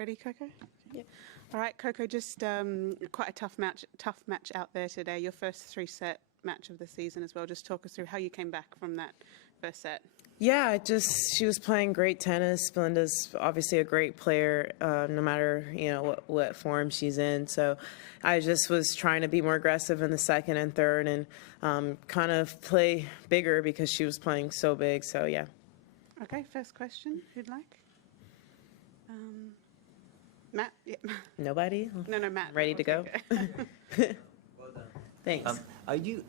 Ready, Coco? Yeah. All right, Coco. Just quite a tough match out there today. Your first three-set match of the season as well. Just talk us through how you came back from that first set. Yeah, she was playing great tennis. Belinda's obviously a great player, no matter what form she's in. So I just was trying to be more aggressive in the second and third, and kind of play bigger because she was playing so big. So yeah. Okay, first question. Who'd like? Matt. Yeah. Nobody? No, Matt. Ready to go? Well done. Thanks. Do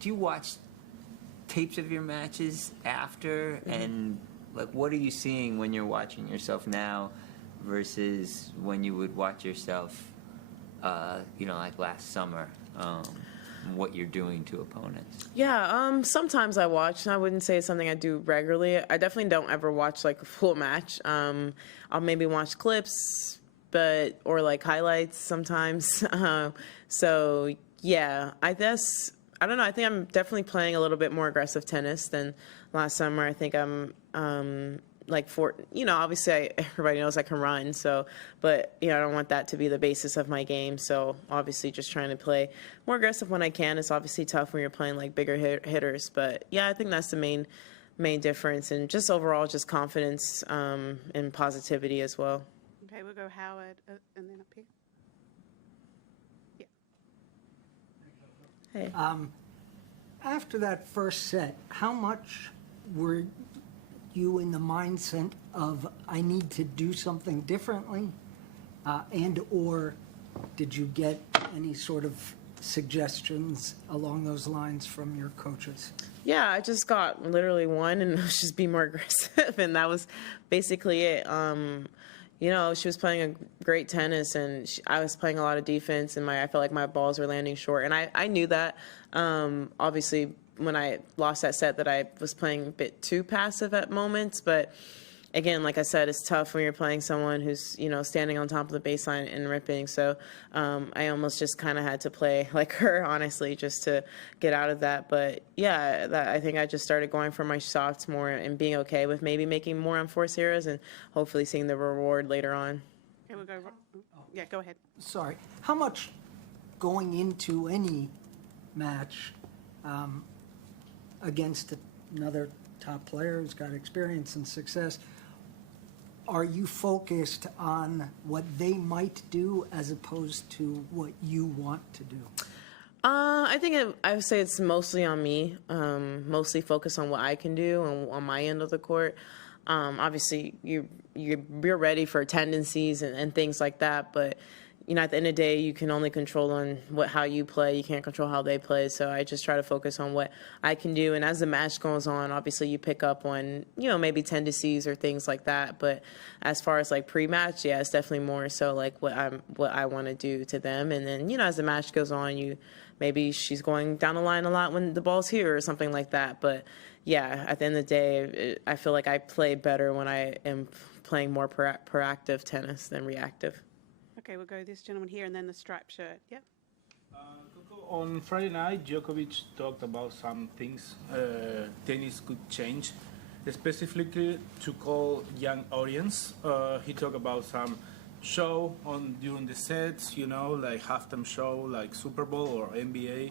you watch tapes of your matches after, and like what are you seeing when you're watching yourself now versus when you would watch yourself like last summer, what you're doing to opponents? Yeah, sometimes I watch, and I wouldn't say it's something I do regularly. I definitely don't ever watch like a full match. I'll maybe watch clips, or like highlights sometimes. So yeah, I guess I don't know. I think I'm definitely playing a little bit more aggressive tennis than last summer. I think I'm obviously everybody knows I can run, but I don't want that to be the basis of my game. So obviously just trying to play more aggressive when I can. It's obviously tough when you're playing like bigger hitters, but yeah, I think that's the main difference, and just overall just confidence and positivity as well. Okay, we'll go Howard and then up here. Hey. After that first set, how much were you in the mindset of I need to do something differently, or did you get any sort of suggestions along those lines from your coaches? Yeah, I just got literally one, and it was just be more aggressive, and that was basically it. She was playing a great tennis, and I was playing a lot of defense, and I felt like my balls were landing short, and I knew that. Obviously, when I lost that set, that I was playing a bit too passive at moments, but again, like I said, it's tough when you're playing someone who's standing on top of the baseline and ripping. So I almost just kind of had to play like her, honestly, just to get out of that. But yeah, I think I just started going for my shots more and being okay with maybe making more unforced errors and hopefully seeing the reward later on. Okay, we'll go. Yeah, go ahead. Sorry. How much going into any match against another top player who's got experience and success, are you focused on what they might do as opposed to what you want to do? I think I would say it's mostly on me, mostly focused on what I can do and on my end of the court. Obviously, you're ready for tendencies and things like that, but at the end of the day, you can only control on how you play. You can't control how they play. So I just try to focus on what I can do. And as the match goes on, obviously you pick up on, maybe tendencies or things like that. But as far as like pre-match, yeah, it's definitely more so like what I want to do to them. And then, as the match goes on, maybe she's going down the line a lot when the ball's here or something like that. But yeah, at the end of the day, I feel like I play better when I am playing more proactive tennis than reactive. Okay, we'll go this gentleman here and then the striped shirt. Yep. Coco, on Friday night, Djokovic talked about some things tennis could change, specifically to call young audience. He talked about some show during the sets, like halftime show, like Super Bowl or NBA.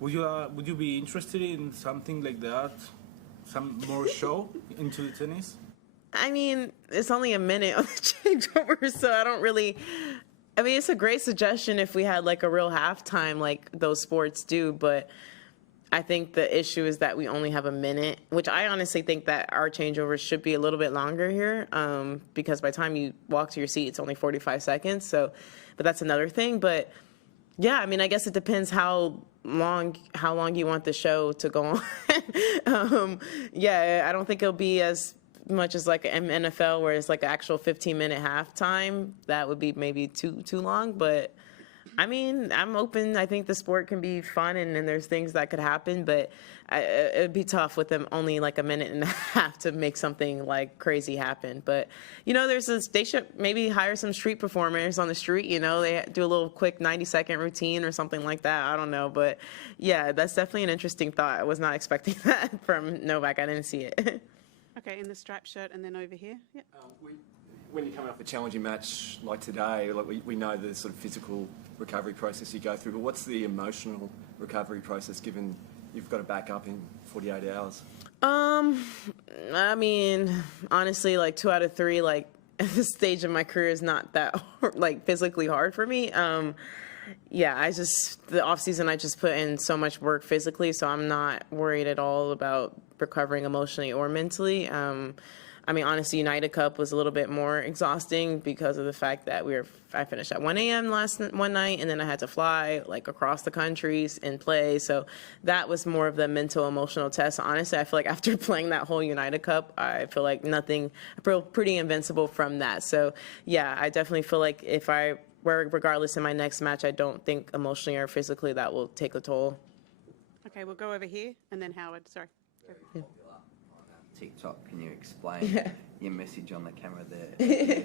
Would you be interested in something like that? Some more show into the tennis? I mean, it's only a minute on the changeover, so I don't really. I mean, it's a great suggestion if we had like a real halftime like those sports do, but I think the issue is that we only have a minute, which I honestly think that our changeovers should be a little bit longer here, because by the time you walk to your seat, it's only 45 seconds. So, but that's another thing. But yeah, I mean, I guess it depends how long you want the show to go on. Yeah, I don't think it'll be as much as like an NFL where it's like an actual 15-minute halftime. That would be maybe too long, but I mean, I'm open. I think the sport can be fun and there's things that could happen, but it'd be tough with them only like a minute and a half to make something like crazy happen. But they should maybe hire some street performers on the street. They do a little quick 90-second routine or something like that. I don't know, but yeah, that's definitely an interesting thought. I was not expecting that from Novak. I didn't see it. Okay, in the striped shirt and then over here. Yep. when you come off a challenging match like today, like we know the sort of physical recovery process you go through, but what's the emotional recovery process given you've got to back up in 48 hours? I mean, honestly, like 2 out of 3, like at this stage of my career is not that like physically hard for me. Yeah, the off season I just put in so much work physically, so I'm not worried at all about recovering emotionally or mentally. I mean, honestly, United Cup was a little bit more exhausting because of the fact that I finished at 1 a.m. one night, and then I had to fly like across the countries and play. So that was more of the mental, emotional test. Honestly, I feel like after playing that whole United Cup, I feel like I feel pretty invincible from that. So yeah, I definitely feel like regardless in my next match, I don't think emotionally or physically that will take a toll. Okay, we'll go over here, and then Howard. Sorry. TikTok, can you explain your message on the camera there?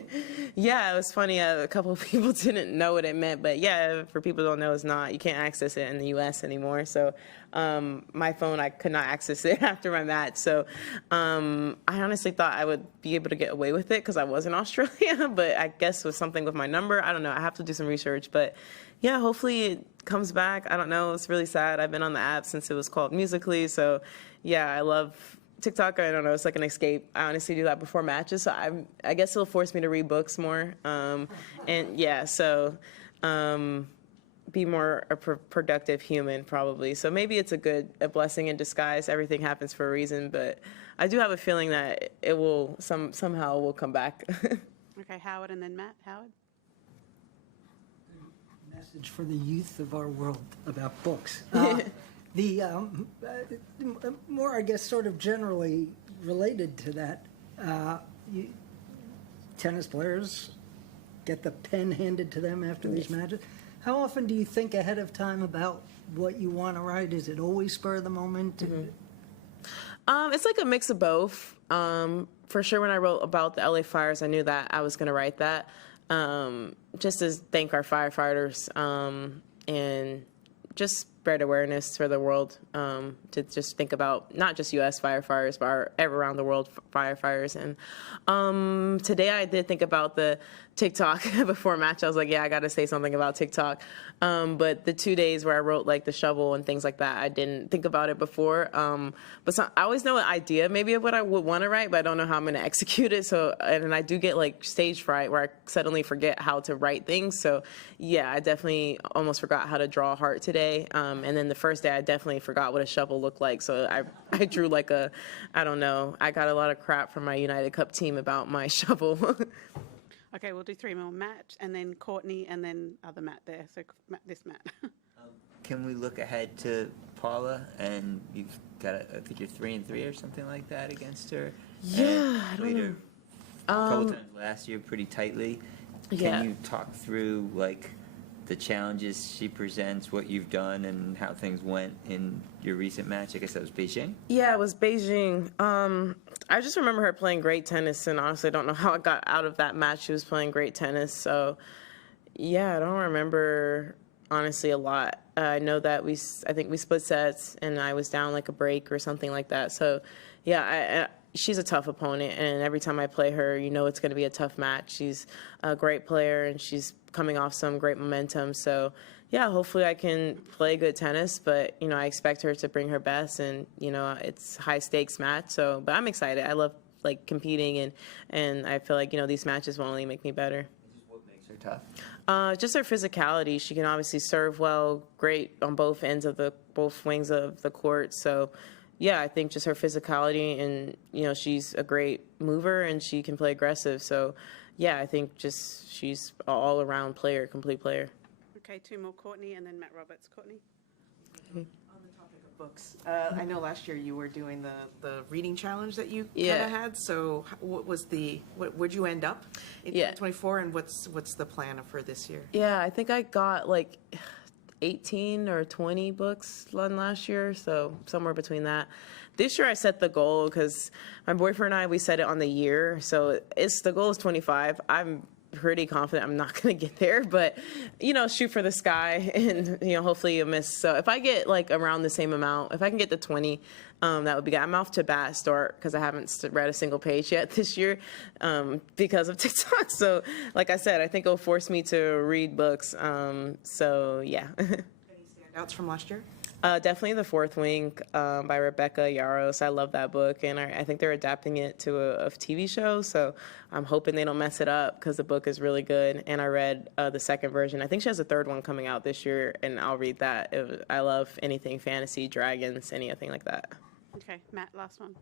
Yeah, it was funny. A couple of people didn't know what it meant, but yeah, for people who don't know, you can't access it in the U.S. anymore. So my phone, I could not access it after my match. So I honestly thought I would be able to get away with it because I was in Australia, but I guess with something with my number, I don't know. I have to do some research, but yeah, hopefully it comes back. I don't know. It's really sad. I've been on the app since it was called Musical.ly. So yeah, I love TikTok. I don't know. It's like an escape. I honestly do that before matches. So I guess it'll force me to read books more. And yeah, so be more a productive human probably. So maybe it's a blessing in disguise. Everything happens for a reason, but I do have a feeling that it will somehow will come back. Okay, Howard, and then Matt. Howard. Message for the youth of our world about books. The more, I guess, sort of generally related to that, tennis players get the pen handed to them after these matches. How often do you think ahead of time about what you want to write? Is it always spur of the moment? It's like a mix of both. For sure, when I wrote about the LA fires, I knew that I was going to write that, just to thank our firefighters and just spread awareness for the world, to just think about not just U.S. firefighters, but around the world firefighters. And today I did think about the TikTok before match. I was like, yeah, I got to say something about TikTok. But the 2 days where I wrote like the shovel and things like that, I didn't think about it before. But I always know an idea maybe of what I would want to write, but I don't know how I'm going to execute it. So, and I do get like stage fright where I suddenly forget how to write things. So yeah, I definitely almost forgot how to draw a heart today. And then the first day I definitely forgot what a shovel looked like. So I drew like I don't know. I got a lot of crap from my United Cup team about my shovel. Okay, we'll do 3 more. Matt, and then Courtney, and then other Matt there. So this Matt. Can we look ahead to Paula? And you've got, I think you're 3-3 or something like that against her. Yeah, I played don't her know. a couple times last year pretty tightly. Yeah. Can you talk through like the challenges she presents, what you've done, and how things went in your recent match? I guess that was Beijing? Yeah, it was Beijing. I just remember her playing great tennis, and honestly, I don't know how I got out of that match. She was playing great tennis, so yeah, I don't remember honestly a lot. I know that I think we split sets, and I was down like a break or something like that. So yeah, she's a tough opponent, and every time I play her, you know it's going to be a tough match. She's a great player, and she's coming off some great momentum. So yeah, hopefully I can play good tennis, but you know, I expect her to bring her best, and you know, it's high stakes match. So, but I'm excited. I love like competing, and I feel like, you know, these matches will only make me better. What makes her tough? Just her physicality. She can obviously serve well, great on both wings of the court. So yeah, I think just her physicality, and you know, she's a great mover and she can play aggressive. So yeah, I think just she's an all-around player, complete player. Okay, 2 more. Courtney, and then Matt Roberts. Courtney. On the topic of books, I know last year you were doing the reading challenge that you Yeah. kind of had. So what was where'd you end up in Yeah. 2024, and what's the plan for this year? Yeah, I think I got like 18 or 20 books last year, so somewhere between that. This year I set the goal because my boyfriend and I, we set it on the year, so the goal is 25. I'm pretty confident I'm not going to get there, but, shoot for the sky and, hopefully you miss. So if I get like around the same amount, if I can get to 20, that would be good. I'm off to a bad start because I haven't read a single page yet this year because of TikTok. So like I said, I think it'll force me to read books. So yeah. Any standouts from last year? Definitely The Fourth Wing by Rebecca Yarros. I love that book, and I think they're adapting it to a TV show, so I'm hoping they don't mess it up because the book is really good, and I read the second version. I think she has a third one coming out this year, and I'll read that. I love anything fantasy, dragons, anything like that. Okay, Matt, last one.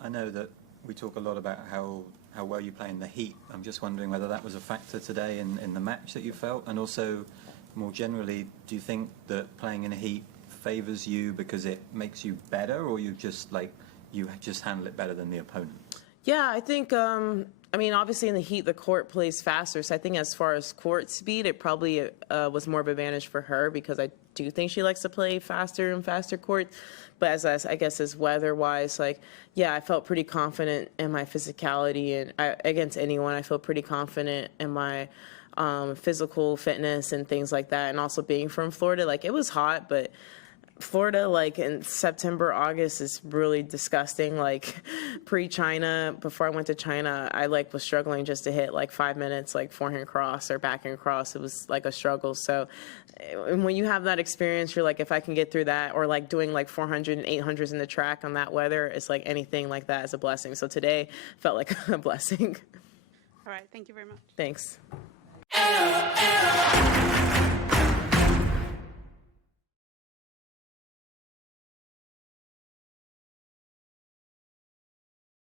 I know that we talk a lot about how well you play in the heat. I'm just wondering whether that was a factor today in the match that you felt, and also more generally, do you think that playing in a heat favors you because it makes you better, or you just handle it better than the opponent? Yeah, I think, obviously in the heat, the court plays faster. So I think as far as court speed, it probably was more of an advantage for her because I do think she likes to play faster and faster court. But I guess as weather-wise, I felt pretty confident in my physicality. And against anyone, I feel pretty confident in my physical fitness and things like that. And also being from Florida, it was hot, but Florida, in September, August is really disgusting. Pre-China, before I went to China, I was struggling just to hit 5 minutes, forehand cross or backhand cross. It was a struggle. So when you have that experience, you're if I can get through that, or doing 400 and 800s in the track on that weather, it's anything like that is a blessing. So today felt like a blessing. All right, thank you very much. Thanks.